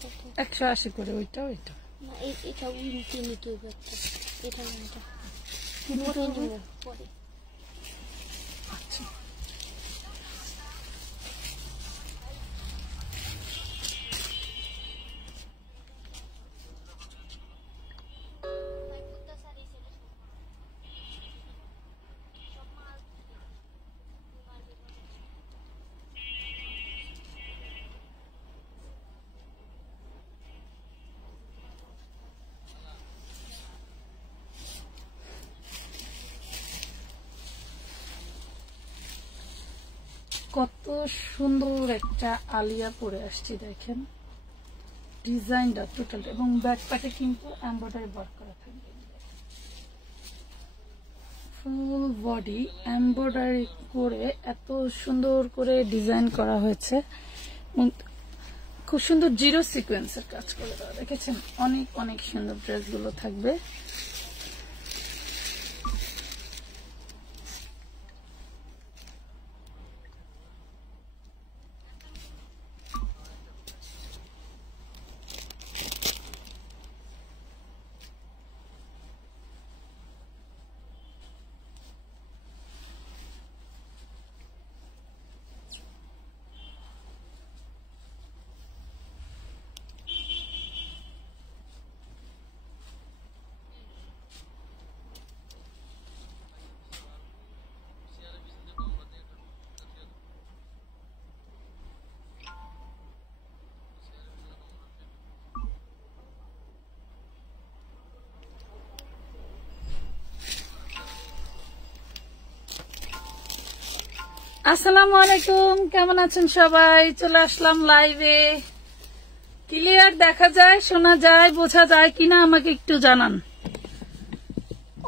কত? 180 করে। ওইটা ওইটা না, এটা উইন্টি নিতে হবে একটা। এটা নামটা পরে। আচ্ছা, কত সুন্দর একটা আলিয়া পরে আসছি দেখেন, ডিজাইনটা টোটাল। এবং ব্যাকপ্যাকে কিন্তু এমব্রয়ডারি ওয়ার্ক করা থাকবে, ফুল বডি এমব্রয়ডারি করে এত সুন্দর করে ডিজাইন করা হয়েছে। খুব সুন্দর জিরো সিকোয়েন্সের কাজ করে দেওয়া, দেখেছেন? অনেক অনেক সুন্দর ড্রেসগুলো থাকবে। আসসালামু আলাইকুম, কেমন আছেন সবাই? চলে আসলাম লাইভে। ক্লিয়ার দেখা যায়, শোনা যায়, বোঝা যায় কিনা আমাকে একটু জানান।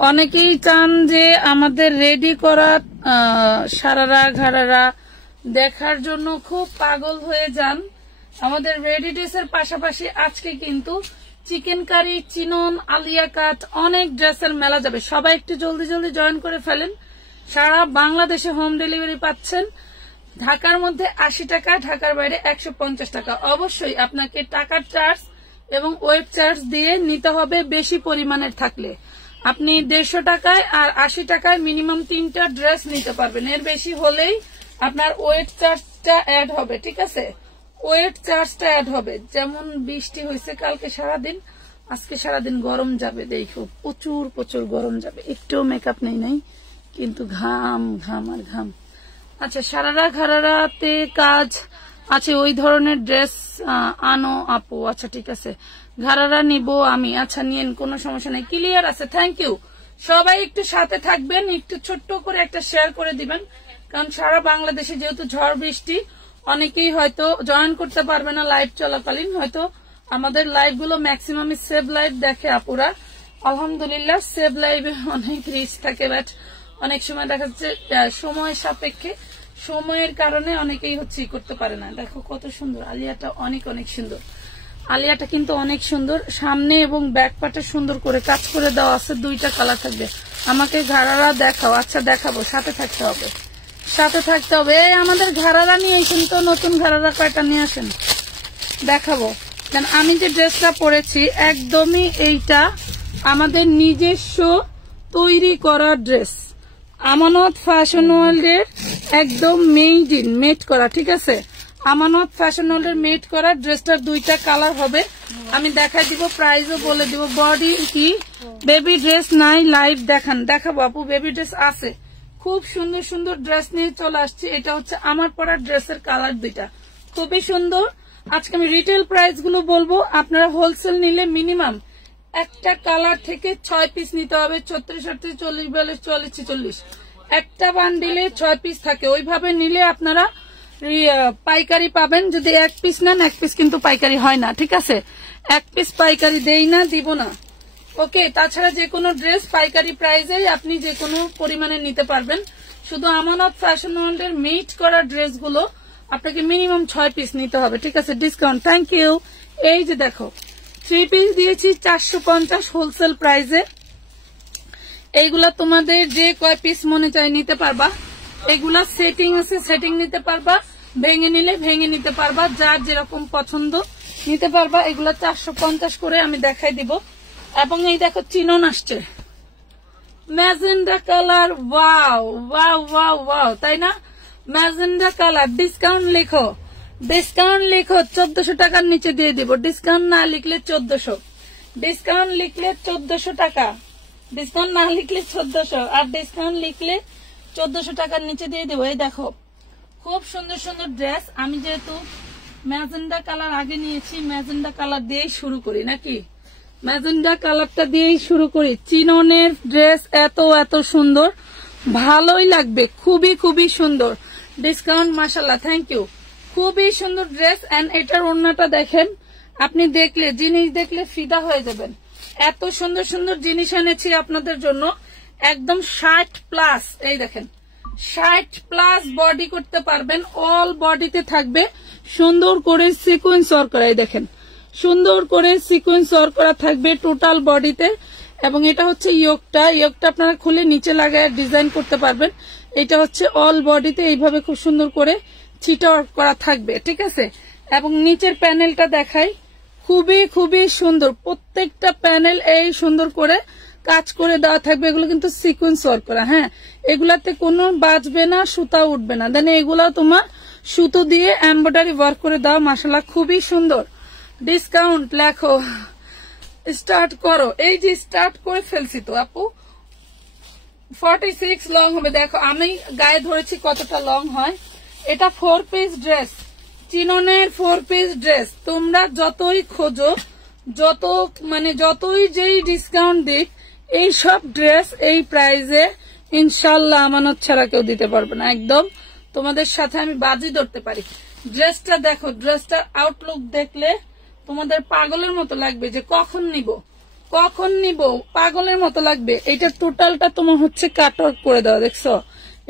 অনেকেই চান যে আমাদের রেডি করা সারারা ঘাড়ারা দেখার জন্য খুব পাগল হয়ে যান। আমাদের রেডি ড্রেসের পাশাপাশি আজকে কিন্তু চিকেন কারি, চিনন, আলিয়া কাট অনেক ড্রেসের মেলা যাবে। সবাই একটু জলদি জলদি জয়েন করে ফেলেন। সারা বাংলাদেশে হোম ডেলিভারি পাচ্ছেন। ঢাকার মধ্যে 80 টাকা, ঢাকার বাইরে 150 টাকা। অবশ্যই আপনাকে টাকার চার্জ এবং ওয়েট চার্জ দিয়ে নিতে হবে। বেশি পরিমাণের থাকলে আপনি 150 টাকায় আর 80 টাকায় মিনিমাম 3টা ড্রেস নিতে পারবেন। এর বেশি হলেই আপনার ওয়েট চার্জটা অ্যাড হবে, ঠিক আছে? ওয়েট চার্জটা অ্যাড হবে। যেমন বৃষ্টি হয়েছে কালকে সারাদিন, আজকে সারাদিন গরম যাবে। দেখো প্রচুর প্রচুর গরম যাবে। একটু মেকআপ নাই কিন্তু ঘাম ঘাম আর ঘাম। আচ্ছা, সারারা ঘাড়ারাতে কাজ আছে ওই ধরনের ড্রেস আনো আপু। আচ্ছা ঠিক আছে, ঘাড়ারা নিব আমি। আচ্ছা নিয়েন, কোনো সমস্যা নেই। ক্লিয়ার আছে, থ্যাংক ইউ। সবাই একটু সাথে থাকবেন, একটু ছোট্ট করে একটা শেয়ার করে দিবেন, কারণ সারা বাংলাদেশে যেহেতু ঝড় বৃষ্টি, অনেকেই হয়তো জয়েন করতে পারবে না লাইভ চলাকালীন। হয়তো আমাদের লাইভ গুলো ম্যাক্সিমাম সেভ লাইভ দেখে আপুরা। আলহামদুলিল্লাহ, সেভ লাইভে অনেক রিস্ক থাকে, বাট অনেক সময় দেখা যাচ্ছে সময় সাপেক্ষে, সময়ের কারণে অনেকেই হচ্ছে করতে পারে না। দেখো কত সুন্দর আলিয়াটা, অনেক অনেক সুন্দর। আলিয়াটা কিন্তু অনেক সুন্দর, সামনে এবং ব্যাক পার্টে সুন্দর করে কাজ করে দেওয়া আছে। 2টা কালার থাকবে। আমাকে ঘাড়ারা দেখাও। আচ্ছা দেখাবো, সাথে থাকতে হবে, সাথে থাকতে হবে। এই আমাদের ঘাড়ারা নিয়ে আসেন তো, নতুন ঘাড়ারা কয়টা নিয়ে আসেন, দেখাবো। কারণ আমি যে ড্রেসটা পরেছি একদমই এইটা আমাদের নিজস্ব তৈরি করা ড্রেস, আমানত ফ্যাশন ওয়ার্ল্ডের একদম মেড করা, ঠিক আছে? আমানত ফ্যাশন ওয়ার্ল্ডের মেড করা ড্রেসটার 2টা কালার হবে। আমি দেখাই দিব, প্রাইসও বলে দিব। বডি কি বেবি ড্রেস নাই, লাইভ দেখাবো আপু। বেবি ড্রেস আছে, খুব সুন্দর সুন্দর ড্রেস নিয়ে চলে আসছে। এটা হচ্ছে আমার পরা ড্রেসের কালার 2টা, খুবই সুন্দর। আজকে আমি রিটেল প্রাইস গুলো বলবো। আপনারা হোলসেল নিলে মিনিমাম একটা কালার থেকে 6 পিস নিতে হবে। 36, 38, 40, 42, 44, 46 একটা বান্ডিলে 6 পিস থাকে। ওইভাবে নিলে আপনারা পাইকারি পাবেন। যদি 1 পিস নেন, 1 পিস কিন্তু পাইকারি হয় না, ঠিক আছে? 1 পিস পাইকারি দেই না, দিব না। ওকে, তাছাড়া যে কোনো ড্রেস পাইকারি প্রাইসে আপনি যে কোনো পরিমাণে নিতে পারবেন। শুধু আমানত ফ্যাশন ওয়ার্ল্ডের মেড করা ড্রেসগুলো আপনাকে মিনিমাম 6 পিস নিতে হবে, ঠিক আছে? Discount, thank you. এই যে দেখো 3 পিস দিয়েছি 450 হোলসেল প্রাইসে। এইগুলা তোমাদের যে কয় পিস মনে চায় নিতে পারবা। এগুলা সেটিং আছে, সেটিং নিতে পারবা। ভেঙে নিলে ভেঙে নিতে পারবা, যার যেরকম পছন্দ নিতে পারবা। এগুলা 450 করে আমি দেখাই দিব। এবং এই দেখো চিনন আসছে magenta colour, wow wow wow wow, তাই না? Magenta colour. ডিসকাউন্ট লিখো, ডিসকাউন্ট লিখো, 1400 টাকার নিচে দিয়ে দিব। ডিসকাউন্ট না লিখলে 1400, ডিসকাউন্ট লিখলে 1400 টাকা, ডিসকাউন্ট না লিখলে 1400, আর ডিসকাউন্ট লিখলে 1400 টাকার নিচে দিয়ে দিব। এই দেখো খুব সুন্দর সুন্দর ড্রেস। আমি যেহেতু ম্যাজেন্ডা কালার আগে নিয়েছি, ম্যাজেন্ডা কালার দিয়েই শুরু করি নাকি? ম্যাজেন্ডা কালারটা দিয়েই শুরু করি। চিননের ড্রেস এত এত সুন্দর, ভালোই লাগবে, খুবই খুবই সুন্দর। ডিসকাউন্ট মাশাআল্লাহ, থ্যাংক ইউ। খুবই সুন্দর ড্রেস। এন্ড এটার ওড়নাটা দেখেন, আপনি দেখলে জিনিস দেখলে ফিদা হয়ে যাবেন। এত সুন্দর সুন্দর জিনিস এনেছি আপনাদের জন্য, একদম 60+। এই দেখেন 60+ বডি করতে পারবেন, অল বডিতে থাকবে সুন্দর করে সিকোয়েন্স ওয়ার্ক করা। এই দেখেন সুন্দর করে সিকোয়েন্স ওয়ার্ক করা থাকবে টোটাল বডিতে। এবং এটা হচ্ছে ইয়োগটা, ইয়োগটা আপনারা খুলে নিচে লাগায় ডিজাইন করতে পারবেন। এটা হচ্ছে অল বডিতে এইভাবে খুব সুন্দর করে ছিটা ওয়ার্ক করা থাকবে, ঠিক আছে? এবং নিচের প্যানেলটা দেখাই, খুবই খুবই সুন্দর। প্রত্যেকটা প্যানেল এই সুন্দর করে কাজ করে দেওয়া থাকবে। এগুলো কিন্তু সিকোয়েন্স ওয়ার্ক করা, হ্যাঁ, এগুলাতে কোনো বাজবে না, সুতা উঠবে না। দেন এগুলা তোমার সুতো দিয়ে এমব্রয়ডারি ওয়ার্ক করে দেওয়া, মাশাআল্লাহ খুবই সুন্দর। ডিসকাউন্ট লেখো, স্টার্ট করো। এই যে স্টার্ট করে ফেলছি তো আপু, 46 লং হবে। দেখো আমি গায়ে ধরেছি কতটা লং হয়। এটা 4 পিস ড্রেস, চিননের 4 পিস ড্রেস। তোমরা যতই খোঁজো, যতই যেই ডিসকাউন্ট দিক, এই সব ড্রেস এই প্রাইজে ইনশাল্লাহ আমানত ছাড়া কেউ দিতে পারবে না। একদম তোমাদের সাথে আমি বাজি ধরতে পারি। ড্রেসটা দেখো, ড্রেসটার আউটলুক দেখলে তোমাদের পাগলের মতো লাগবে যে কখন নিব, পাগলের মতো লাগবে। এটা টোটালটা তোমার হচ্ছে কাটওয়ার্ক করে দেওয়া, দেখছো?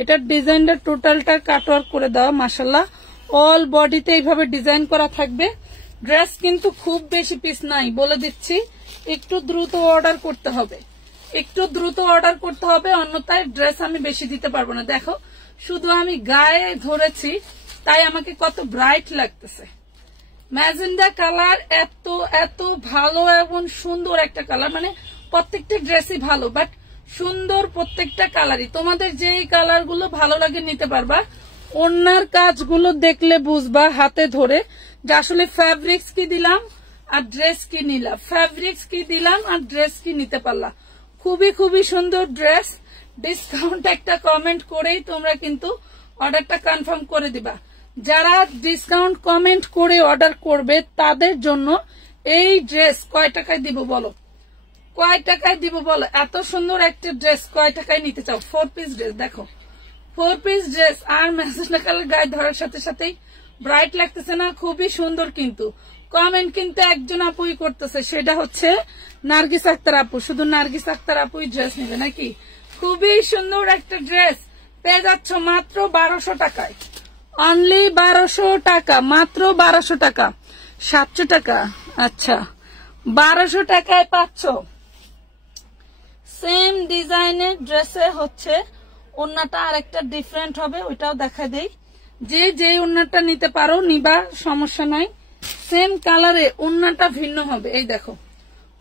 এটার ডিজাইনটা টোটালটা কাটওয়ার্ক করে দেওয়া, মাশাআল্লাহ। অল বডিতে এইভাবে ডিজাইন করা থাকবে। ড্রেস কিন্তু খুব বেশি পিস নাই, বলে দিচ্ছি। একটু দ্রুত অর্ডার করতে হবে, একটু দ্রুত অর্ডার করতে হবে, অন্যথায় ড্রেস আমি বেশি দিতে পারবো না। দেখো শুধু আমি গায়ে ধরেছি তাই আমাকে কত ব্রাইট লাগতেছে। ম্যাজেন্ডা কালার এত এত ভালো এবং সুন্দর একটা কালার, মানে প্রত্যেকটা ড্রেসই ভালো, বাট সুন্দর প্রত্যেকটা কালারই। তোমাদের যেই কালার গুলো ভালো লাগে নিতে পারবা। ওড়নার কাজগুলো দেখলে বুঝবা হাতে ধরে যে আসলে ফ্যাব্রিক্স কি দিলাম আর ড্রেস কি নিলাম, ফ্যাব্রিক্স কি দিলাম আর ড্রেস কি নিতে পারলা। খুবই খুবই সুন্দর ড্রেস। ডিসকাউন্ট একটা কমেন্ট করেই তোমরা কিন্তু অর্ডারটা কনফার্ম করে দিবা। যারা ডিসকাউন্ট কমেন্ট করে অর্ডার করবে তাদের জন্য এই ড্রেস কয় টাকায় দিব বলো, কয় টাকায় দিব বলো? এত সুন্দর একটা ড্রেস কয় টাকায় নিতে চাও? 4 পিস ড্রেস, দেখো 4 পিস ড্রেস। আর ম্যাজেন্ডা কালার গায়ে ধরার সাথে সাথেই ব্রাইট লাগতেছে না? খুবই সুন্দর। কিন্তু কমেন্ট কিন্তু একজন আপুই করতেছে, সেটা হচ্ছে নার্গিস আক্তার আপু। শুধু নার্গিস আক্তার আপুই ড্রেস নেবে নাকি? খুবই সুন্দর একটা ড্রেস পেয়ে যাচ্ছ মাত্র 1200 টাকায়, অনলি 1200 টাকা, মাত্র 1200 টাকা। 700 টাকা, আচ্ছা 1200 টাকায় পাচ্ছ। সেম ডিজাইনের ড্রেসে হচ্ছে ওড়নাটা আরেকটা ডিফারেন্ট হবে, ওইটাও দেখা দেই। যে ওড়নাটা নিতে পারো নিবা, সমস্যা নাই। সেম কালারে ওড়নাটা ভিন্ন হবে। এই দেখো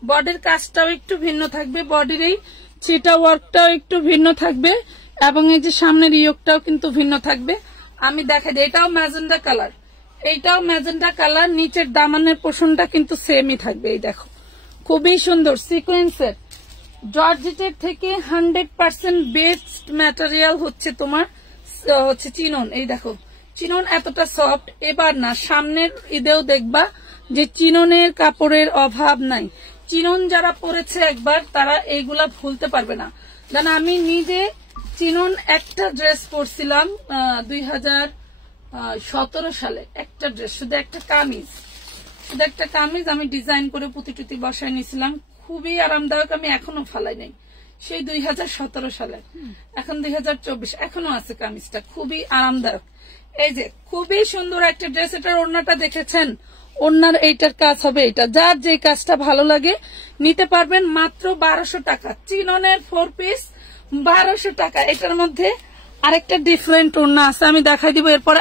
বডির কাজটাও একটু ভিন্ন থাকবে, বডির এই ছিটা ওয়ার্কটাও একটু ভিন্ন থাকবে, এবং এই যে সামনের ইয়োগটাও কিন্তু ভিন্ন থাকবে। আমি দেখাই দিই, এটাও ম্যাজেন্ডা কালার, এইটাও ম্যাজেন্ডা কালার। নিচের দামানের পোর্শনটা কিন্তু সেমই থাকবে। এই দেখো খুবই সুন্দর সিকোয়েন্সের, জর্জেটের থেকে 100% বেস্ট ম্যাটেরিয়াল হচ্ছে তোমার হচ্ছে চিনন। এই দেখো চিনন এতটা সফট, এবার না সামনের ঈদেও দেখবা যে চিননের কাপড়ের অভাব নাই। চিনন যারা পরেছে একবার তারা এইগুলা ভুলতে পারবে না। কারণ আমি নিজে চিনন একটা ড্রেস পরছিলাম 2017 সালে, একটা ড্রেস, শুধু একটা কামিজ আমি ডিজাইন করে পুঁতি টুতি বসায় নিয়েছিলাম, খুবই আরামদায়ক। আমি এখনো ফালাই নাই, সেই 2017 সালে, এখন 2024, এখনো আছে কামিজটা, খুবই আরামদায়ক। এই যে খুবই সুন্দর একটা ড্রেস। এটার ওড়নাটা দেখেছেন, ওড়নার এইটার কাজ হবে এটা। যার যে কাজটা ভালো লাগে নিতে পারবেন মাত্র 1200 টাকা। চিননের 4 পিস 1200 টাকা। এটার মধ্যে আরেকটা ডিফারেন্ট ওড়না আছে, আমি দেখাই দিব। এরপরে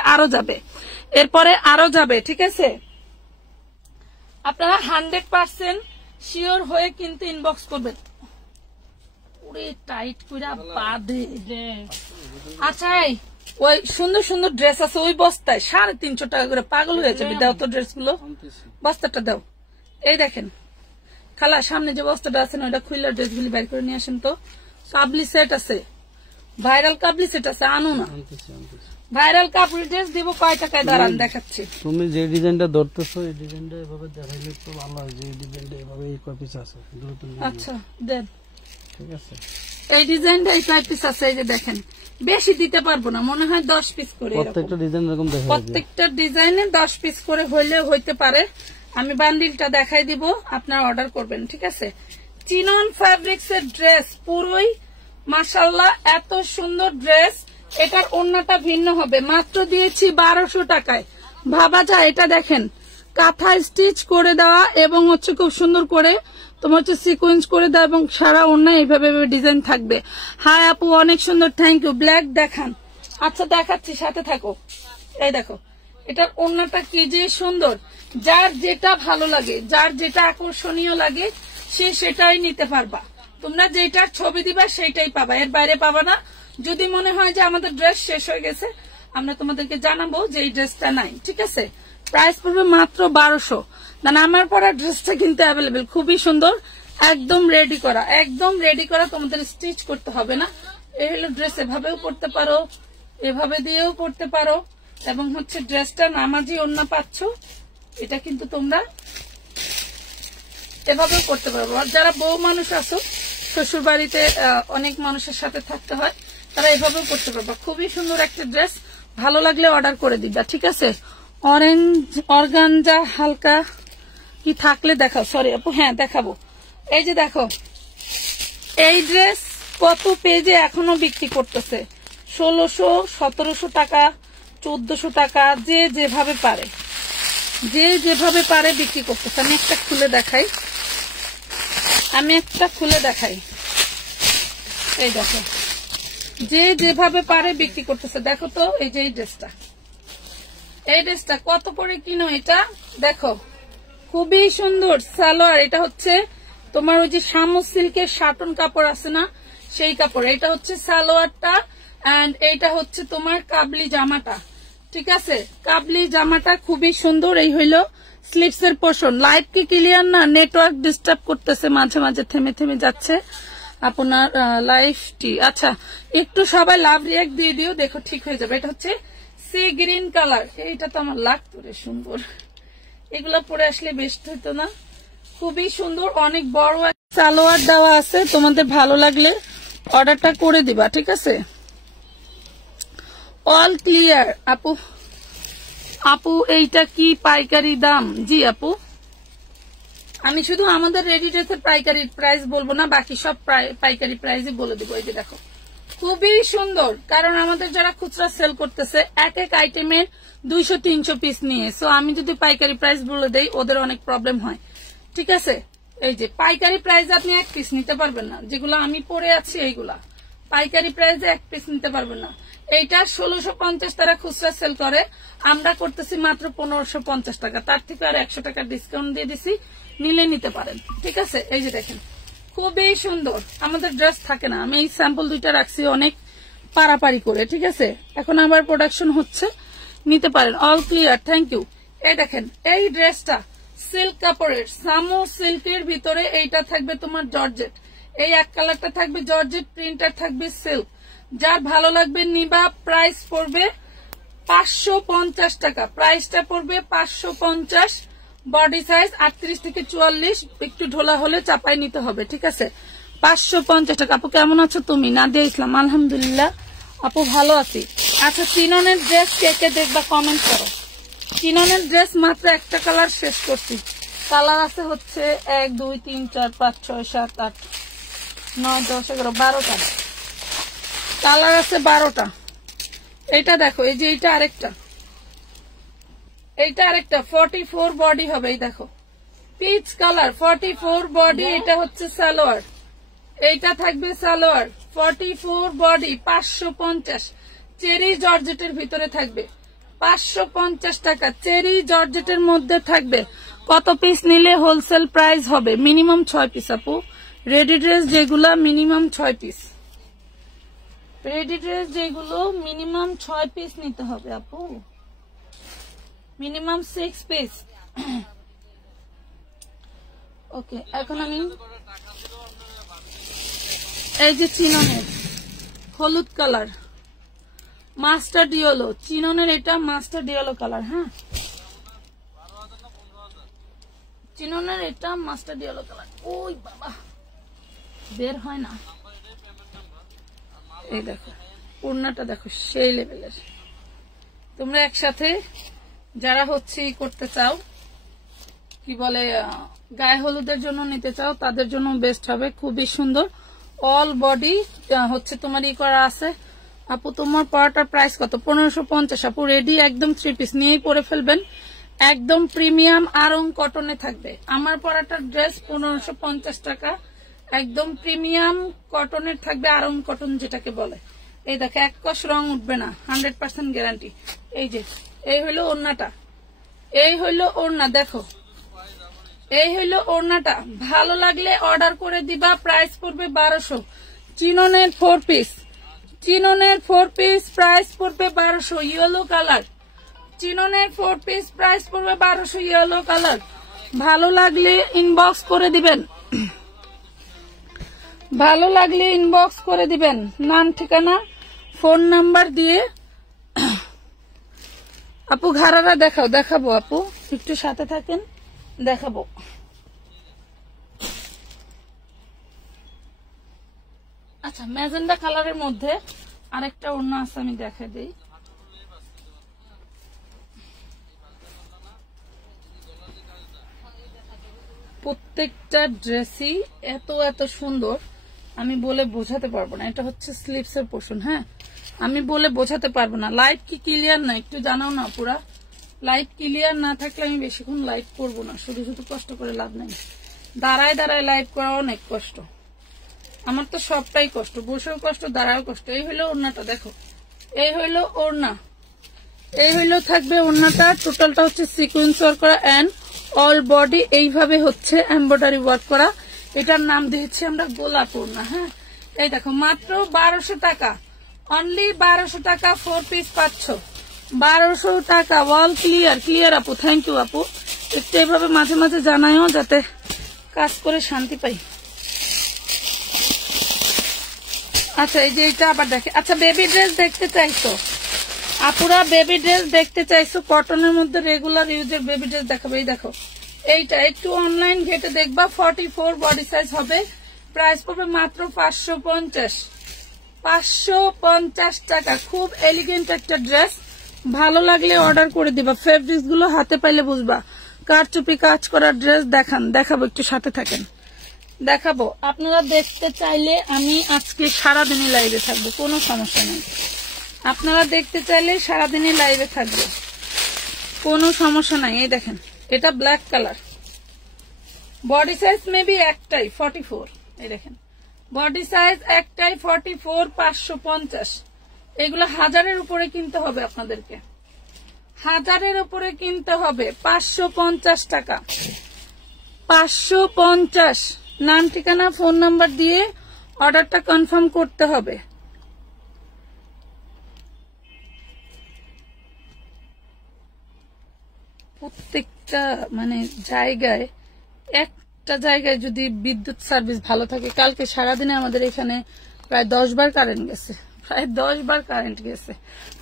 আরো যাবে, ঠিক আছে? আপনারা 100% শিওর হয়ে কিন্তু ইনবক্স করবেন। পুরো টাইট করে বাঁধে। আচ্ছা ওই সুন্দর সুন্দর ড্রেস আছে ওই বস্তায় 350 টাকা করে, পাগল হয়ে যাবে। দাও তো ড্রেস গুলো, বস্তাটা দাও। এই দেখেন খালা, সামনে যে বস্তাটা আছে না ওইটা খুললে ড্রেস গুলি বের করে নিয়ে আসেন তো। কাবলি সেট আছে, ভাইরাল কাবলি সেট আছে, আনো না। ভাইরাল কাবলি ড্রেস দিব কয় টাকায় দাঁড়ান দেখাচ্ছি। তুমি যে ডিজাইনটা ধরতেছো এই ডিজাইনটা এভাবে দেখাইলে তো ভালো হয়। যে ডিজাইনটা এভাবে এই কয় পিস আছে। আচ্ছা দেন, ঠিক আছে। এই ডিজাইনটা এই কয় পিস আছে এই যে দেখেন। বেশি দিতে পারবো না, মনে হয় 10 পিস করে। প্রত্যেকটা ডিজাইন এরকম দেখা যাবে। প্রত্যেকটা ডিজাইনে 10 পিস করে হইলেও হইতে পারে। আমি বান্ডিলটা দেখাই দিব, আপনারা অর্ডার করবেন, ঠিক আছে। চিনন ফ্যাব্রিক্স এর ড্রেস পুরোই মাশাআল্লাহ, এত সুন্দর ড্রেস। এটার ওড়নাটা ভিন্ন হবে, মাত্র দিয়েছি 1200 টাকায়। ভাবা যায়, এটা দেখেন কাঁথা স্টিচ করে দেওয়া এবং হচ্ছে খুব সুন্দর করে তোমার হচ্ছে সিকোয়েন্স করে দেওয়া এবং সারা ওড়না এইভাবে ডিজাইন থাকবে। হাই আপু, অনেক সুন্দর, থ্যাংক ইউ। ব্ল্যাক দেখান। আচ্ছা দেখাচ্ছি, সাথে থাকো। এই দেখো এটার ওড়নাটা কি যে সুন্দর। যার যেটা ভালো লাগে, যার যেটা আকর্ষণীয় লাগে সে সেটাই নিতে পারবা। তোমরা যেটার ছবি দিবা সেইটাই পাবা, এর বাইরে পাবা না। যদি মনে হয় যে আমাদের ড্রেস শেষ হয়ে গেছে, আমরা তোমাদেরকে জানাবো যে এই ড্রেসটা নাই, ঠিক আছে। প্রাইস পড়বে মাত্র 1200। মানে আমার পরা ড্রেসটা কিন্তু অ্যাভেলেবেল, খুবই সুন্দর, একদম রেডি করা, একদম রেডি করা। তোমাদের স্টিচ করতে হবে না। এই হলো ড্রেস, এভাবেও পরতে পারো, এভাবে দিয়েও পরতে পারো। এবং হচ্ছে ড্রেসটা নামাজি ওড়না পাচ্ছ, এটা কিন্তু তোমরা এভাবেও করতে পারবো। আর যারা বউ মানুষ আছো, শ্বশুর বাড়িতে অনেক মানুষের সাথে থাকতে হয়, তারা এভাবেও করতে পারবা। খুবই সুন্দর একটা ড্রেস, ভালো লাগলে অর্ডার করে দিবা, ঠিক আছে। অরেঞ্জ অর্গানজা হালকা কি থাকলে দেখাও। সরি আপু, হ্যাঁ দেখাবো। এই যে দেখো, এই ড্রেস কত পেজে এখনো বিক্রি করতেছে, 1600, 1700 টাকা, 1400 টাকা, যে যেভাবে পারে, যে যেভাবে পারে বিক্রি করতেছে। আমি একটা খুলে দেখাই, এই দেখো, যে যেভাবে পারে বিক্রি করতেছে। দেখো তো এই যে এই ড্রেসটা কত করে কিনো। এটা দেখো খুবই সুন্দর সালোয়ার। এটা হচ্ছে তোমার ওই যে শামু সিল্কের শাটন কাপড় আছে না, সেই কাপড়। এটা হচ্ছে সালোয়ারটা, এন্ড এইটা হচ্ছে তোমার কাবলি জামাটা, ঠিক আছে। কাবলি জামাটা খুবই সুন্দর। এই হইলো স্লিভস এর পোর্শন। লাইট কি ক্লিয়ার না? নেটওয়ার্ক ডিস্টার্ব করতেছে, মাঝে মাঝে থেমে থেমে যাচ্ছে আপনার লাইফটি। আচ্ছা একটু সবাই লাভ রিয়াক্ট দিয়ে দিও, দেখো ঠিক হয়ে যাবে। এটা হচ্ছে সি গ্রিন কালার। এইটা তো আমার লাগতো রে, সুন্দর। এগুলা পরে আসলে বেস্ট হইতো না? খুবই সুন্দর, অনেক বড় সালোয়ার দেওয়া আছে। তোমাদের ভালো লাগলে অর্ডারটা করে দিবা, ঠিক আছে। অল ক্লিয়ার আপু। আপু এইটা কি পাইকারি দাম? জি আপু, আমি শুধু আমাদের রেডি ড্রেসের পাইকারি প্রাইস বলবো না, বাকি সব পাইকারি প্রাইসই বলে দেবো। এই যে দেখো খুবই সুন্দর, কারণ আমাদের যারা খুচরা সেল করতেছে এক এক আইটেমের 200-300 পিস নিয়ে, সো আমি যদি পাইকারি প্রাইস বলে দেই ওদের অনেক প্রবলেম হয়, ঠিক আছে। এই যে পাইকারি প্রাইস আপনি এক পিস নিতে পারবেন না, যেগুলো আমি পরে আছি এইগুলা পাইকারি প্রাইসে এক পিস নিতে পারবেন না। এইটা 1650 তারা খুচরা সেল করে, আমরা করতেছি মাত্র 1550 টাকা। তার থেকে আর 100 টাকা ডিসকাউন্ট দিয়ে দিছি, নিলে নিতে পারেন, ঠিক আছে। এই যে দেখেন খুবই সুন্দর, আমাদের ড্রেস থাকে না। আমি এই স্যাম্পল 2টা রাখছি অনেক পারাপারি করে, ঠিক আছে। এখন আবার প্রোডাকশন হচ্ছে, নিতে পারেন। All clear, thank you. এই দেখেন এই ড্রেসটা সিল্ক কাপড়ের, সামো সিল্কের ভিতরে এইটা থাকবে তোমার জর্জেট। এই এক কালারটা থাকবে জর্জেট, প্রিন্টার থাকবে সিল্ক। যার ভালো লাগবে নিবা। প্রাইস পড়বে 550 টাকা, প্রাইসটা পড়বে 550। বডি সাইজ 38 থেকে 44, একটু ঢোলা হলে চাপাই নিতে হবে, ঠিক আছে। 550 টাকা। আপু কেমন আছো তুমি? নাদিয়া ইসলাম, আলহামদুলিল্লাহ আপু ভালো আছি। আচ্ছা চিননের ড্রেস কে কে দেখবা কমেন্ট করো। চিননের ড্রেস মাত্র একটা কালার শেষ করছি, কালার আছে হচ্ছে 1 2 3 4 5 6 7 8 9 10 11 12টা কালার আছে, 12টা। এইটা দেখো, এই যে এইটা আরেকটা, এইটা আরেকটা 44 বডি হবে। এই দেখো পিচ কালার 44 বডি, এটা হচ্ছে সালোয়ার, এইটা থাকবে সালোয়ার 44 বডি 550। চেরি জর্জেটের ভিতরে থাকবে 550 টাকা। চেরি জর্জেটের মধ্যে থাকবে। কত পিস নিলে হোলসেল প্রাইস হবে? মিনিমাম 6 পিস আপু। রেডি ড্রেস যেগুলো মিনিমাম 6 পিস, রেডি ড্রেস যেগুলো মিনিমাম 6 পিস নিতে হবে আপু, মিনিমাম 6 পিস। ওকে, এখন আমি এই যে চিননের হলুদ কালার মাস্টার্ড ইয়েলো, চিননের এটা মাস্টার্ড ইয়েলো কালার। হ্যাঁ, চিননের এটা মাস্টার্ড ইয়েলো কালার। ওই বাবা, বের হয় না। এই দেখো ওড়নাটা দেখো, সেই লেভেলের। তোমরা একসাথে যারা হচ্ছে করতে চাও, কি বলে, গায়ে হলুদের জন্য নিতে চাও, তাদের জন্য বেস্ট হবে। খুবই সুন্দর, অল বডি হচ্ছে তোমার ই করা আছে। আপু তোমার পরাটার প্রাইস কত? 1550 আপু। রেডি একদম 3 পিস নিয়েই পরে ফেলবেন। একদম প্রিমিয়াম আরং কটনে থাকবে। আমার পরাটার ড্রেস 1550 টাকা, একদম প্রিমিয়াম কটনের থাকবে, আরং কটন যেটাকে বলে। এই দেখো এক কষ রং উঠবে না, 100% গ্যারান্টি। এই যে এই হইলো ওড়নাটা, এই হইলো ওড়না, দেখো এই হইলো ওড়নাটা। ভালো লাগলে অর্ডার করে দিবা। প্রাইস পড়বে 1200। চিননের 4 পিস, চিননের 4 পিস প্রাইস পড়বে 1200। ইয়েলো কালার, চিননের 4 পিস প্রাইস পড়বে 1200, ইয়েলো কালার। ভালো লাগলে ইনবক্স করে দিবেন, ভালো লাগলে ইনবক্স করে দিবেন, নাম ঠিকানা ফোন নাম্বার দিয়ে। আপু ঘাড়ারা দেখাও, দেখাবো আপু, একটু সাথে থাকেন, দেখাবো। আচ্ছা, ম্যাজেন্ডা কালারের মধ্যে আরেকটা ওড়না আছে, আমি দেখাই দিই। প্রত্যেকটা ড্রেসই এত এত সুন্দর, আমি বলে বোঝাতে পারবো না। এটা হচ্ছে স্লিভস এর পোর্শন। হ্যাঁ, আমি বলে বোঝাতে পারবো না। লাইট কি ক্লিয়ার না একটু জানাও না পুরা। লাইট ক্লিয়ার না থাকলে আমি বেশিক্ষণ লাইট করবো না, শুধু শুধু কষ্ট করে লাভ নাই। দাঁড়ায় দাঁড়ায় লাইট করা অনেক কষ্ট, আমার তো সবটাই কষ্ট, বসেও কষ্ট, দাঁড়াও কষ্ট। এই হইলো ওড়নাটা, দেখো এই হইলো ওড়না, এই হইলো থাকবে ওড়নাটা। টোটালটা হচ্ছে সিকোয়েন্স ওয়ার্ক করা এন্ড অল বডি এইভাবে হচ্ছে এমব্রয়ডারি ওয়ার্ক করা। এটার নাম দিয়েছি আমরা গোলাপ ওড়না। হ্যাঁ, এই দেখো মাত্র 1200 টাকা, অনলি 1200 টাকা 4 পিস পাচ্ছ, 1200 টাকা। ওয়াল ক্লিয়ার, ক্লিয়ার আপু, থ্যাংক ইউ আপু। একটু এইভাবে মাঝে মাঝে জানাইও যাতে কাজ করে শান্তি পাই। আচ্ছা, এই যে এটা আবার দেখে। আচ্ছা, বেবি ড্রেস দেখতে চাইছো আপুরা? বেবি ড্রেস দেখতে চাইছো কটনের মধ্যে রেগুলার ইউজের বেবি ড্রেস দেখাবে। এই দেখো এইটা, একটু অনলাইন ঘেটে দেখবা। 44 বডি সাইজ হবে। প্রাইস পড়বে মাত্র 550, 550 টাকা। খুব এলিগেন্ট একটা ড্রেস, ভালো লাগলে অর্ডার করে দিবা। ফেব্রিক্স গুলো হাতে পাইলে বুঝবা। কারচুপি কাজ করা ড্রেস দেখাবো, একটু সাথে থাকেন, দেখাবো। আপনারা দেখতে চাইলে আমি আজকে সারাদিনই লাইভে থাকবো, কোনো সমস্যা নেই। আপনারা দেখতে চাইলে সারাদিনই লাইভে থাকবে, কোনো সমস্যা নাই। এই দেখেন, এটা black colour, body size maybe একটাই 44। এই দেখেন বডি সাইজ একটাই 44, 550। এগুলো 1000-এর উপরে কিনতে হবে আপনাদেরকে, 1000-এর উপরে কিনতে হবে। 550 টাকা, 550। নাম ঠিকানা ফোন নাম্বার দিয়ে অর্ডারটা কনফার্ম করতে হবে। প্রত্যেকটা মানে জায়গায়, একটা জায়গায় যদি বিদ্যুৎ সার্ভিস ভালো থাকে, কালকে সারাদিনে আমাদের এখানে প্রায় 10 বার কারেন্ট গেছে, প্রায় 10 বার কারেন্ট গেছে।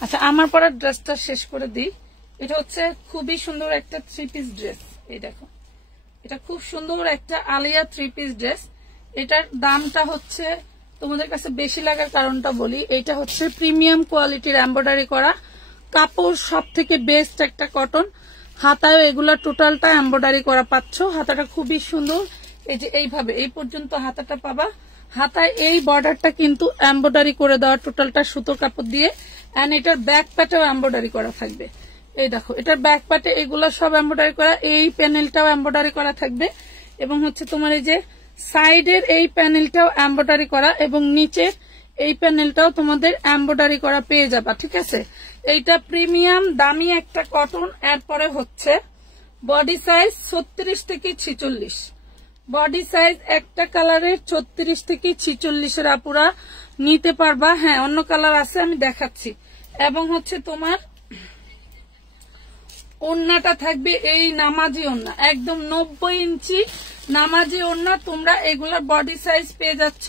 আচ্ছা, আমার পরার ড্রেসটা শেষ করে দিই। এটা হচ্ছে খুবই সুন্দর একটা 3 পিস ড্রেস। এই দেখো, এটা খুব সুন্দর একটা আলিয়া 3 পিস ড্রেস। এটার দামটা হচ্ছে তোমাদের কাছে বেশি লাগার কারণটা বলি। এটা হচ্ছে প্রিমিয়াম কোয়ালিটির এমব্রয়ডারি করা কাপড়, সব থেকে বেস্ট একটা কটন। হাতায় এগুলা টোটালটা এমব্রয়ডারি করা পাচ্ছ। হাতাটা খুবই সুন্দর, এই যে এইভাবে এই পর্যন্ত হাতাটা পাবা। হাতায় এই বর্ডারটা কিন্তু এমব্রয়ডারি করে দেওয়া, টোটালটা সুতোর কাপড় দিয়ে। এন্ড এটার ব্যাক পার্টেও এমব্রয়ডারি করা থাকবে। এই দেখো, এটার ব্যাক পার্টে এগুলা সব এমব্রয়ডারি করা, এই প্যানেলটাও এমব্রয়ডারি করা থাকবে, এবং হচ্ছে তোমার এই যে সাইডের এই প্যানেলটাও এমব্রয়ডারি করা, এবং নিচের এই প্যানেলটাও তোমাদের এমব্রয়ডারি করা পেয়ে যাবা, ঠিক আছে। এইটা প্রিমিয়াম দামি একটা কটন। এরপরে হচ্ছে বডি সাইজ 36 থেকে 46, বডি সাইজ একটা কালারের 36 থেকে 46 আপুরা নিতে পারবা। হ্যাঁ, অন্য কালার আছে, আমি দেখাচ্ছি। এবং হচ্ছে তোমার ওড়নাটা থাকবে এই নামাজি ওড়না, একদম 90 ইঞ্চি নামাজি ওড়না। তোমরা এগুলার বডি সাইজ পেয়ে যাচ্ছ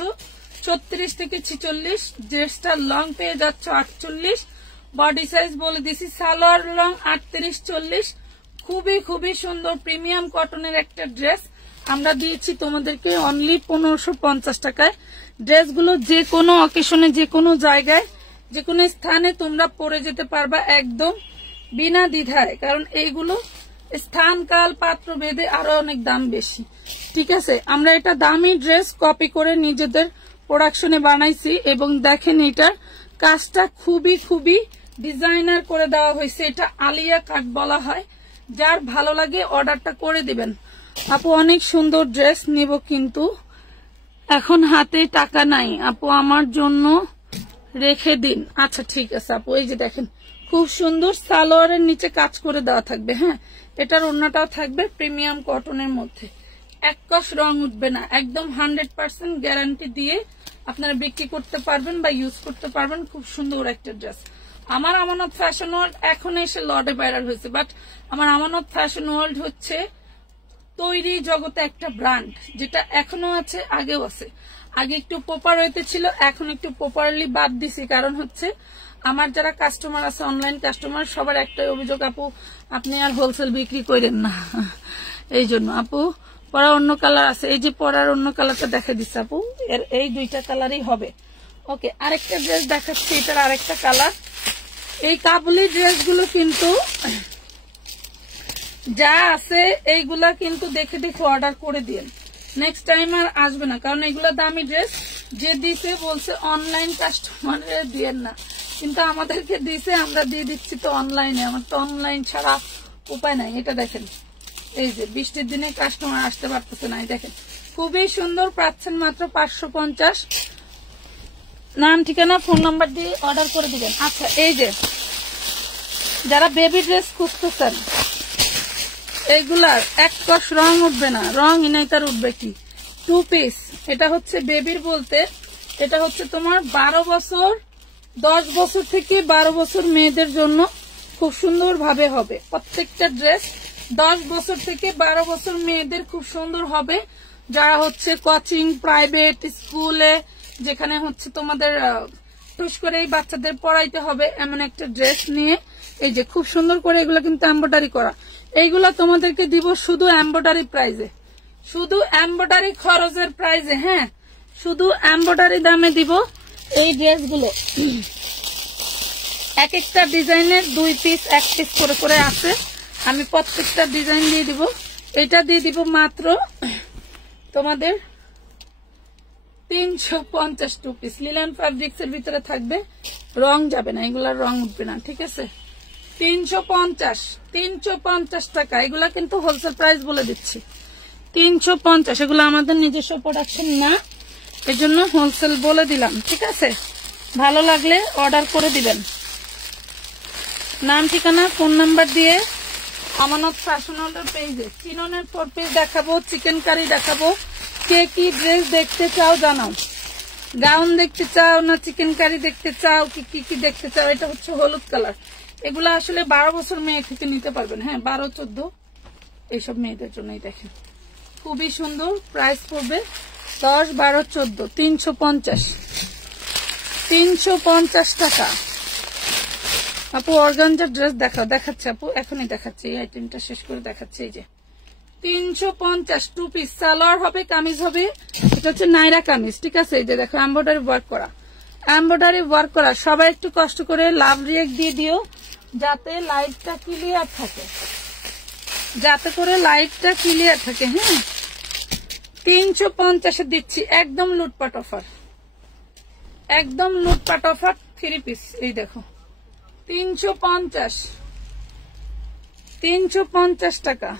36 থেকে 46, ড্রেসটা লং পেয়ে যাচ্ছ 48, বডি সাইজ বলে দিছি। সালোয়ার লং 38-40। খুবই খুবই সুন্দর প্রিমিয়াম কটনের একটা ড্রেস আমরা দিয়েছি তোমাদেরকে অনলি 1550 টাকায়। ড্রেসগুলো যে কোনো অকেশনে, যে কোনো জায়গায়, যে কোনো স্থানে তোমরা পরে যেতে পারবা একদম বিনা দ্বিধায়, কারণ এইগুলো স্থান কাল পাত্র ভেদে আরো অনেক দাম বেশি, ঠিক আছে। আমরা এটা দামি ড্রেস কপি করে নিজেদের প্রোডাকশনে বানাইছি এবং দেখেন এটার কাজটা খুবই খুবই ডিজাইনার করে দেওয়া হয়েছে। এটা আলিয়া কাট বলা হয়। যার ভালো লাগে অর্ডারটা করে দিবেন। আপু অনেক সুন্দর ড্রেস নিব, কিন্তু এখন হাতে টাকা নাই আপু, আমার জন্য রেখে দিন। আচ্ছা ঠিক আছে আপু। এই যে দেখেন খুব সুন্দর সালোয়ারের নিচে কাজ করে দেওয়া থাকবে। হ্যাঁ, এটার ওড়নাটাও থাকবে প্রিমিয়াম কটনের মধ্যে, এক কষ রং উঠবে না, একদম 100% গ্যারান্টি দিয়ে আপনারা বিক্রি করতে পারবেন বা ইউজ করতে পারবেন। খুব সুন্দর একটা ড্রেস। আমার আমানত ফ্যাশন ওয়ার্ল্ড এখন এসে লর্ডে ভাইরাল হয়েছে, বাট আমার আমানত ফ্যাশন ওয়ার্ল্ড হচ্ছে তৈরি জগতে একটা ব্র্যান্ড, যেটা এখনো আছে, আগেও আছে। আগে একটু পপার হইতে ছিল, এখন একটু পপারলি বাদ দিছি। কারণ হচ্ছে আমার যারা কাস্টমার আছে, অনলাইন কাস্টমার, সবার একটাই অভিযোগ, আপু আপনি আর হোলসেল বিক্রি করেন না। এই জন্য আপু পরা অন্য কালার আছে, এই যে পরার অন্য কালারটা দেখা দিচ্ছে আপু, এর এই দুইটা কালারই হবে। ওকে, আরেকটা ড্রেস দেখাচ্ছি, এটার আরেকটা কালার। এই কাবুলি ড্রেসগুলো কিন্তু যা আছে এইগুলা কিন্তু দেখে দেখে অর্ডার করে দিন, নেক্সট টাইম আর আসবে না। কারণ এগুলো দামি ড্রেস, যে দিছে বলছে অনলাইন কাস্টমারের দিয়েন না, কিন্তু আমাদেরকে দিছে, আমরা দিয়ে দিচ্ছি তো অনলাইনে। আমার তো অনলাইন ছাড়া উপায় নাই। এটা দেখেন, এই যে বৃষ্টির দিনে কাস্টমার আসতে পারতেছে না। দেখেন খুবই সুন্দর, পাচ্ছেন মাত্র 550। নাম ঠিকানা ফোন নাম্বার দিয়ে অর্ডার করে দিবেন। আচ্ছা, এই যে যারা বেবি ড্রেস খুঁজতেছেন, এইগুলার এক কষ রং উঠবে না, রং ইনাইতার উঠবে কি 2 পিস। এটা হচ্ছে বেবির বলতে, এটা হচ্ছে তোমার 12 বছর 10 বছর থেকে 12 বছর মেয়েদের জন্য খুব সুন্দর ভাবে হবে। প্রত্যেকটা ড্রেস 10 বছর থেকে 12 বছর মেয়েদের খুব সুন্দর হবে, যারা হচ্ছে কোচিং প্রাইভেট স্কুলে, যেখানে হচ্ছে তোমাদের টুস করে এই বাচ্চাদের পড়াইতে হবে, এমন একটা ড্রেস নিয়ে। এই যে খুব সুন্দর করে এগুলো কিন্তু এমব্রয়ডারি করা, এইগুলা তোমাদেরকে দিব শুধু এমব্রয়ডারি প্রাইজে, শুধু এমব্রয়ডারি খরচের প্রাইজে। হ্যাঁ, শুধু এমব্রয়ডারি দামে দিব এই ড্রেসগুলো। এক একটা ডিজাইনের 2 পিস 1 পিস করে করে আছে, আমি প্রত্যেকটা ডিজাইন দিয়ে দিব। এটা দিয়ে দিব মাত্র তোমাদের 350 পিস। লিলেন ফ্যাব্রিক্স এর ভিতরে থাকবে, রং যাবে না, এগুলার রং উঠবে না, ঠিক আছে। 350 টাকা। এগুলা কিন্তু হোলসেল প্রাইস বলে দিচ্ছি, 350। এগুলো আমাদের নিজস্ব প্রোডাকশন না, এজন্য হোলসেল বলে দিলাম, ঠিক আছে। ভালো লাগলে অর্ডার করে দিবেন। নাম ঠিকানা ফোন নাম্বার দিয়ে আমানত ফ্যাশন ওয়ার্ল্ডের পেজে চিননের 4 পিস দেখাবো, চিকেন কারি দেখাবো। কে কি ড্রেস দেখতে চাও জানাও, গাউন দেখতে চাও না চিকেন কারি দেখতে চাও, কি কি দেখতে চাও। এটা হচ্ছে হলুদ কালার। এগুলা আসলে 12 বছর মেয়ে থেকে নিতে পারবেন। হ্যাঁ, 12-14 এইসব মেয়েদের জন্যই। দেখেন খুবই সুন্দর, প্রাইস পড়বে 10, 12, 14, 350 টাকা। আপু অর্গানজার ড্রেস দেখাচ্ছে আপু, এখনই দেখাচ্ছি, এই আইটেমটা শেষ করে দেখাচ্ছি। এই যে 350 2 পিস, সালোয়ার হবে, কামিজ হবে। এটা হচ্ছে নাইরা কামিজ, ঠিক আছে। এই যে দেখো এমব্রয়ডারি ওয়ার্ক করা, এমব্রয়ডারি ওয়ার্ক করা। সবাই একটু কষ্ট করে লাভ রিয়েক্ট দিয়ে দিও, যাতে লাইটটা ক্লিয়ার থাকে, যাতে করে লাইটটা ক্লিয়ার থাকে। হ্যাঁ, 350 দিচ্ছি, একদম লুটপাট অফার, একদম লুটপাট অফার। 3 পিস, এই দেখো 350 টাকা।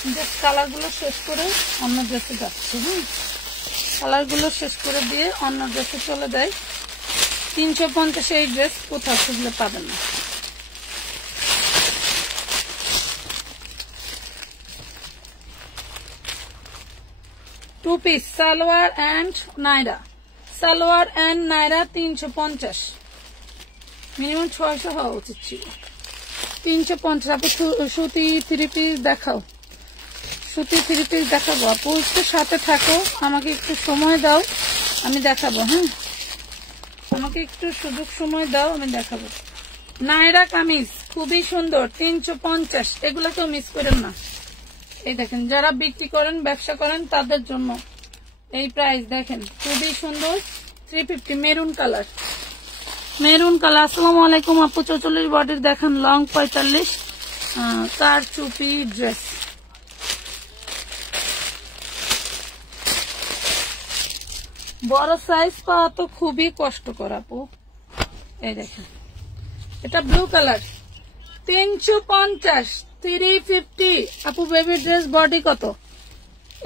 জাস্ট কালার গুলো শেষ করে অন্য ড্রেসে যাচ্ছে। কালার গুলো শেষ করে দিয়ে অন্য ড্রেসে চলে যায়। 350 এই ড্রেস কোথাও খুঁজলে পাবেন না। Two piece salwar and Naira, salwar and Naira 350, minimum 600 হওয়া উচিত ছিল। 350। আপু সুতি 3 পিস দেখাও, সুতি 3 পিস দেখাবো। আপু একটু সাথে থাকো, আমাকে একটু সময় দাও, আমি দেখাবো। আমাকে একটু সুযোগ সময় দাও, আমি দেখাবো। নাইরা কামিজ খুবই সুন্দর, 350। এগুলো কেউ মিস করেন না। এই দেখেন, যারা বিক্রি করেন, ব্যবসা করেন, তাদের জন্য এই প্রাইস। দেখেন খুবই সুন্দর, 350, মেরুন কালার, মেরুন কালার। আসসালামু আলাইকুম আপু, 44 বডির দেখেন, লং 45, কার চুপি ড্রেস। বড় সাইজ পাওয়া তো খুবই কষ্টকর আপু। এই দেখেন, এটা ব্লু কালার, 350, 350। আপু বেবি ড্রেস বডি কত?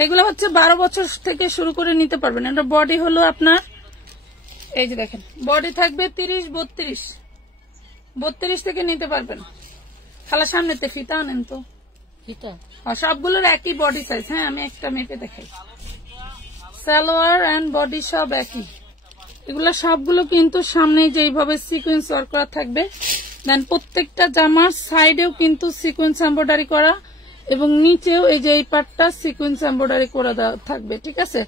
এগুলো হচ্ছে 12 বছর থেকে শুরু করে নিতে পারবেন। এটা বডি হলো আপনার, এই যে দেখেন, বডি থাকবে 30, 32 থেকে নিতে পারবেন। খালা সামনেতে ফিতা আনেন তো, ফিতা সবগুলোর একই বডি সাইজ। আমি একটা মেপে দেখাই। সালোয়ার এন্ড বডি সব একই। এগুলো সবগুলো কিন্তু সামনে যেইভাবে সিকোয়েন্স ওয়ার্ক করা থাকবে, দেন প্রত্যেকটা জামার সাইডেও কিন্তু সিকোয়েন্স এমব্রয়ডারি করা, এবং নিচেও এই যে এই পার্টটা সিকোয়েন্স এমব্রয়ডারি করা থাকবে। ঠিক আছে,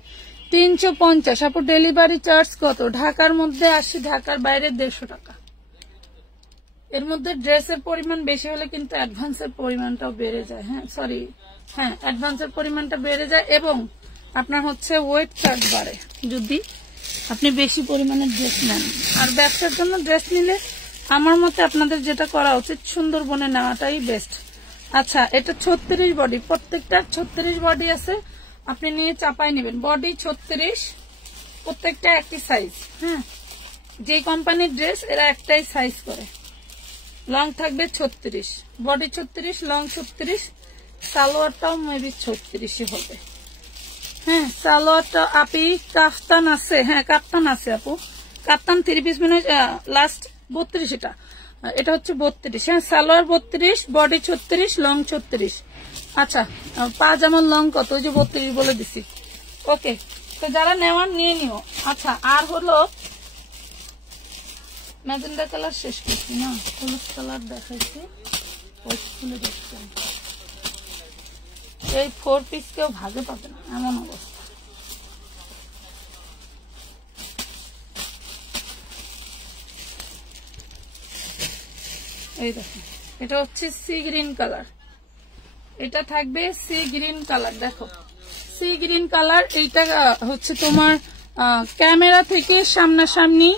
350। আপু ডেলিভারি চার্জ কত? ঢাকার মধ্যে 80, ঢাকার বাইরে 150 টাকা। এর মধ্যে ড্রেসের পরিমাণ বেশি হলে কিন্তু অ্যাডভান্সের পরিমাণটাও বেড়ে যায়। অ্যাডভান্সের পরিমাণটা বেড়ে যায়, এবং আপনার হচ্ছে ওয়েট চার্জ বাড়ে যদি আপনি বেশি পরিমাণে ড্রেস নেন। আর ব্যবসার জন্য ড্রেস নিলে আমার মতে আপনাদের যেটা করা উচিত, সুন্দরবনে নেওয়াটাই বেস্ট। আচ্ছা, এটা 36 বডি, প্রত্যেকটার 36 বডি আছে, আপনি নিয়ে চাপাই নেবেন। বডি 36, প্রত্যেকটা একই সাইজ। যে কোম্পানির ড্রেস এরা একটাই সাইজ করে। লং থাকবে 36, বডি 36, লং 36, সালোয়ারটাও মেবি 36 হবে। সালোয়ারটা আপি কাফতান আছে, কাপ্তান আছে আপু, কাপ্তান 3 পিস মানে লাস্ট 32, এটা হচ্ছে 32। Salwar 32, body 36, long 36। আচ্ছা, পাজামার লং কত? ওই যে 32 বলে দিছি। ওকে, তো যারা নেওয়ার নিয়ে নিও। আচ্ছা, আর হলো ম্যাজেন্ডা কালার শেষ করছি না, হলুদ কালার দেখাইছি, ওই খুলে দেখছেন। এই 4 পিস কেউ ভাগে পাবে না, এমন অবস্থা। এই দেখো, এটা হচ্ছে সি গ্রিন কালার, এটা থাকবে সি গ্রিন কালার। দেখো সি গ্রিন কালার, এইটা হচ্ছে তোমার ক্যামেরা থেকে সামনাসামনি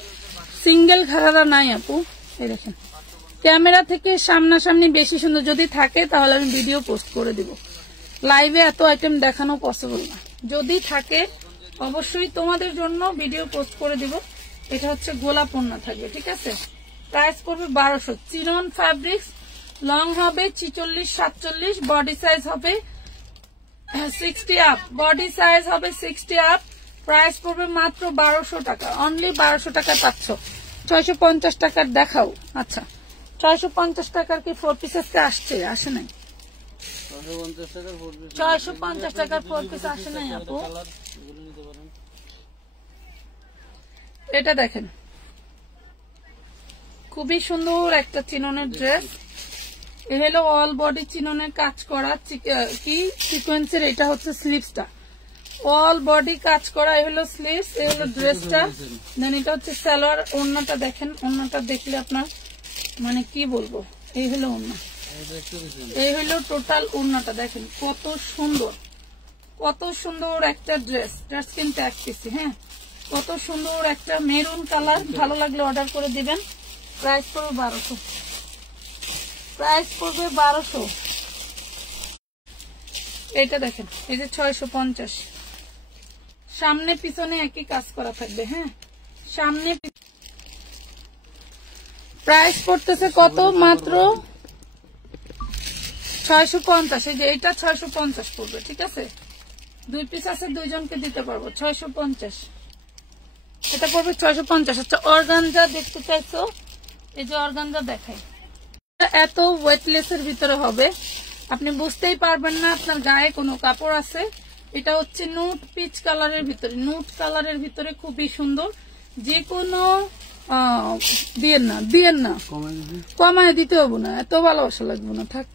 সিঙ্গেল ঘাড়া নাই আপু। এই দেখেন, ক্যামেরা থেকে সামনাসামনি বেশি সুন্দর। যদি থাকে তাহলে আমি ভিডিও পোস্ট করে দিব। লাইভে এত আইটেম দেখানো পসিবল না, যদি থাকে অবশ্যই তোমাদের জন্য ভিডিও পোস্ট করে দিব। এটা হচ্ছে গোলাপ ওড়না থাকবে। ঠিক আছে, প্রাইস পড়বে 1200। চিনন ফ্যাব্রিক্স, লং হবে 46, 47, বডি সাইজ হবে 60 আপ, বডি সাইজ হবে 60 আপ। প্রাইস পড়বে মাত্র 1200 টাকা, অনলি 1200 টাকা পাচ্ছ। 650 টাকার দেখাও। আচ্ছা, 650 টাকার কি 4 পিস আজকে আসছে? আসে নাই। 650 টাকার 4 পিস আসে নাই আপু। এটা দেখেন, খুবই সুন্দর একটা চিননের ড্রেস। এ হলো অল বডি চিননের কাজ করা, কি সিকোয়েন্সের। এটা হচ্ছে স্লিভসটা, অল বডি কাজ করা। এই হলো স্লিভস, এই হলো ড্রেসটা। দেন এটা হচ্ছে সালোয়ার। ওড়নাটা দেখেন, ওড়নাটা দেখলে আপনার মানে কি বলবো, এই হলো ওড়না, এই হলো টোটাল ওড়নাটা। দেখেন কত সুন্দর, কত সুন্দর একটা ড্রেস। ড্রেস কিন্তু এক পিসি। কত সুন্দর একটা মেরুন কালার। ভালো লাগলে অর্ডার করে দিবেন। প্রাইস পড়বে 1200, প্রাইস পড়বে 1200। এটা দেখেন, এই যে 650, সামনে পিছনে একই কাজ করা থাকবে। সামনে প্রাইস পড়তেছে কত? মাত্র 650, এই যে এটা 650 পড়বে, ঠিক আছে? 2 পিস আছে, 2 জনকে দিতে পারবো। 650, এটা পড়বে 650। আচ্ছা, অর্গানজা দেখতে চাইছো? এই যে অর্গানজা দেখাই, এত ওয়েটলেসের ভিতরে হবে আপনি বুঝতেই পারবেন না আপনার গায়ে কোনো কাপড় আছে। এটা হচ্ছে নুট পিচ কালারের ভিতরে, নুট কালারের ভিতরে খুবই সুন্দর। যে কোনো দিয়েন না, কমায় দিতে হবো না, এত ভালোবাসা লাগবে না, থাক।